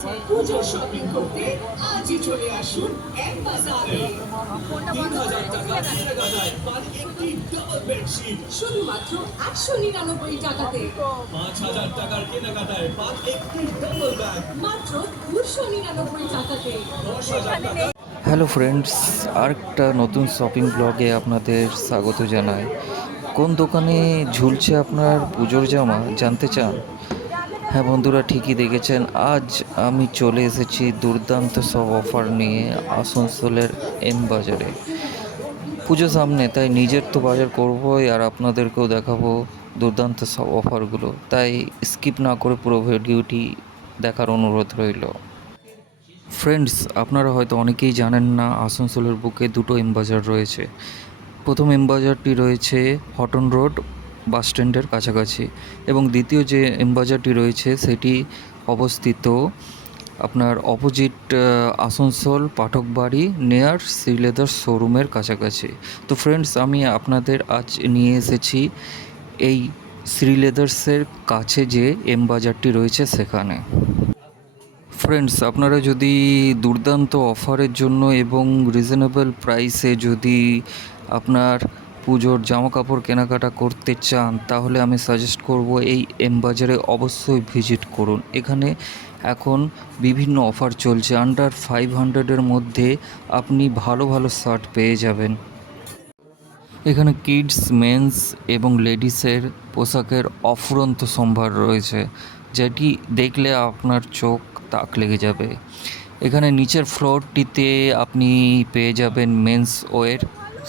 পুজোর শপিং করতে আজই চলে আসুন এক বাজারে। ৩,০০০ টাকা কেনাকাটায় পান একটি ডাবল বেডশিট। শুধুমাত্র 199 টাকাতে। ৫,০০০ টাকার কেনাকাটায় পান একটি ডাবল ব্যাগ মাত্র 299 টাকাতে। ১০,০০০ টাকা। হ্যালো ফ্রেন্ডস, আরেকটা নতুন শপিং ব্লগে আপনাদের স্বাগত জানাই। কোন দোকানে ঝুলছে আপনার পুজোর জামা জানতে চান? হ্যাঁ বন্ধুরা, ঠিকই দেখেছেন। আজ আমি চলে এসেছি দুর্দান্ত সব অফার নিয়ে আসানসোলের এম বাজারে। পুজো সামনে, তাই নিজের তো বাজার করবোই আর আপনাদেরকেও দেখাবো দুর্দান্ত সব অফারগুলো। তাই স্কিপ না করে পুরো ভিডিওটি দেখার অনুরোধ রইল। ফ্রেন্ডস, আপনারা হয়তো অনেকেই জানেন না আসানসোলের বুকে দুটো এম বাজার রয়েছে। প্রথম এম বাজারটি রয়েছে হটন রোড বাস স্ট্যান্ডের কাছাকাছি, এবং দ্বিতীয় যে এম বাজারটি রয়েছে সেটি অবস্থিত আপনার অপোজিট আসানসোল পাঠকবাড়ি নিয়ার শ্রীলেদার শোরুমের কাছাকাছি। তো ফ্রেন্ডস, আমি আপনাদের আজ নিয়ে এসেছি এই শ্রীলেদার্সের কাছে যে এম বাজারটি রয়েছে সেখানে। ফ্রেন্ডস, আপনারা যদি দুর্দান্ত অফারের জন্য এবং রিজনেবল প্রাইসে যদি আপনার পুজোর জামা কাপড় কেনাকাটা করতে চান, তাহলে আমি সাজেস্ট করব এই এম বাজারে অবশ্যই ভিজিট করুন। এখানে এখন বিভিন্ন অফার চলছে। আন্ডার 500-এর মধ্যে আপনি ভালো ভালো শার্ট পেয়ে যাবেন। এখানে কিডস, মেন্স এবং লেডিসের পোশাকের অফুরন্ত সম্ভার রয়েছে, যেটি দেখলে আপনার চোখ তাক লেগে যাবে। এখানে নিচের ফ্লোরটিতে আপনি পেয়ে যাবেন মেন্স ওয়্যার,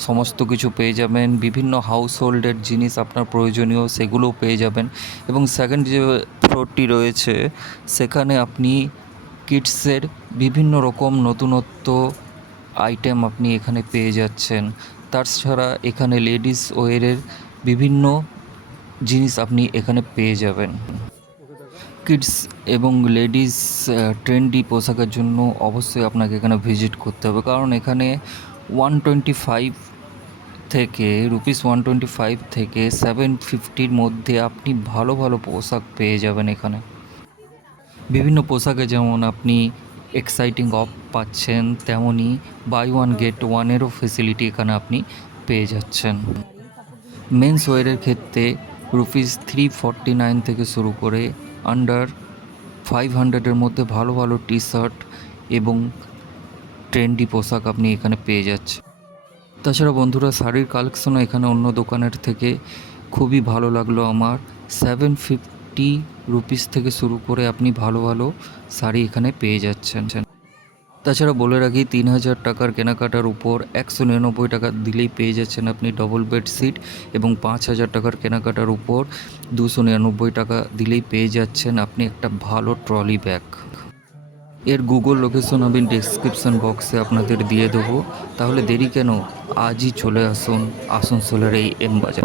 সমস্ত কিছু পেয়ে যাবেন। বিভিন্ন হাউস হোল্ডের জিনিস আপনার প্রয়োজনীয় সেগুলোও পেয়ে যাবেন। এবং সেকেন্ড যে ফ্লোরটি রয়েছে সেখানে আপনি কিডসের বিভিন্ন রকম নতুনত্ব আইটেম আপনি এখানে পেয়ে যাচ্ছেন। তাছাড়া এখানে লেডিস ওয়্যারের বিভিন্ন জিনিস আপনি এখানে পেয়ে যাবেন। কিডস এবং লেডিস ট্রেন্ডি পোশাকের জন্য অবশ্যই আপনাকে এখানে ভিজিট করতে হবে, কারণ এখানে 125 থেকে ₹125 থেকে 750-র মধ্যে আপনি ভালো ভালো পোশাক পেয়ে যাবেন। এখানে বিভিন্ন পোশাকে যেমন আপনি এক্সাইটিং অফ পাচ্ছেন, তেমনই বাই ওয়ান গেট ওয়ানেরও ফেসিলিটি এখানে আপনি পেয়ে যাচ্ছেন। মেন্স ওয়্যারের ক্ষেত্রে ₹349 থেকে শুরু করে আন্ডার 500-এর মধ্যে ভালো ভালো টি শার্ট এবং ট্রেন্ডি পোশাক আপনি এখানে পেয়ে যাচ্ছেন। তাছাড়া বন্ধুরা, শাড়ির কালেকশনও এখানে অন্য দোকানের থেকে খুবই ভালো লাগলো আমার। ₹750 থেকে শুরু করে আপনি ভালো ভালো শাড়ি এখানে পেয়ে যাচ্ছেন। তাছাড়া বলে রাখি, 3,000 টাকার কেনাকাটার উপর 199 টাকা দিলেই পেয়ে যাচ্ছেন আপনি ডবল বেড সিট, এবং 5,000 টাকার কেনাকাটার উপর 299 টাকা দিলেই পেয়ে যাচ্ছেন আপনি একটা ভালো ট্রলি ব্যাগ। এর গুগল লোকেশন আমি ডেসক্রিপশন বক্সে আপনাদের দিয়ে দেবো। তাহলে দেরি কেন, আজই চলে আসুন আসানসোলের এই এম বাজার।